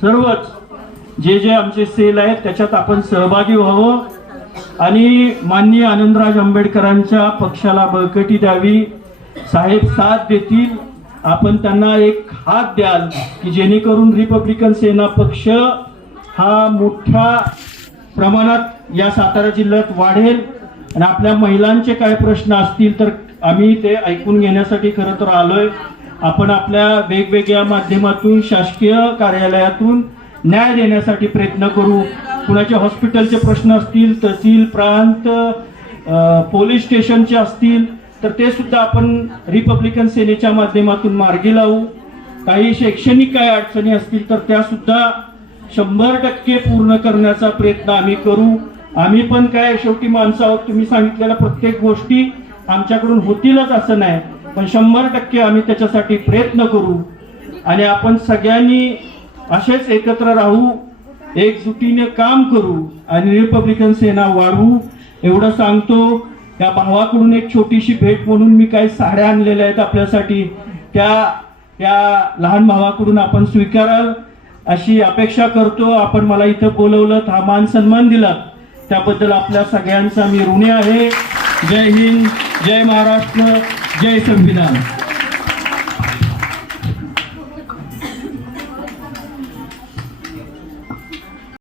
सर्वच जे आमचे सेल आहेत त्याच्यात आपण सहभागी व्हावं आणि माननीय आनंदराज आंबेडकरांच्या पक्षाला बळकटी द्यावी. साहेब साथ देतील, आपण त्यांना एक हात द्याल की जेणेकरून रिपब्लिकन सेना पक्ष हा मोठ्या प्रमाणात या सातारा जिल्ह्यात वाढेल. आणि आपल्या महिलांचे काय प्रश्न असतील तर आम्ही ते ऐकून घेण्यासाठी खरं तर आलोय. आपण आपल्या वेगवेगळ्या माध्यमातून शासकीय कार्यालयातून न्याय देण्यासाठी प्रयत्न करू. कुणाचे हॉस्पिटलचे प्रश्न असतील, तहसील प्रांत पोलीस स्टेशनचे असतील तर ते सुद्धा आपण रिपब्लिकन सेनेच्या माध्यमातून मार्गी लावू. काही शैक्षणिक काय अडचणी असतील तर त्या सुद्धा 100% पूर्ण करण्याचा प्रयत्न आम्ही करू. आम्ही पण काय शेवटी माणसं आहोत, तुम्ही सांगितलेल्या प्रत्येक गोष्टी आमच्याकडून होतीलच असं नाही, पण 100% आम्ही त्याच्यासाठी प्रयत्न करू. आणि आपण सगळ्यांनी असेच एकत्र राहू, एकजुटीने काम करू आणि रिपब्लिकन सेना वाढवू एवढं सांगतो. त्या भावाकडून एक छोटीशी भेट म्हणून मी काही साड्या आणलेल्या आहेत आपल्यासाठी, त्या लहान भावाकडून आपण स्वीकाराल अशी अपेक्षा करतो. आपण मला इथं बोलवलं, हा मान सन्मान दिला त्याबद्दल आपल्या सगळ्यांचा मी ऋणी आहे. जय हिंद, जय महाराष्ट्र, जय संविधान.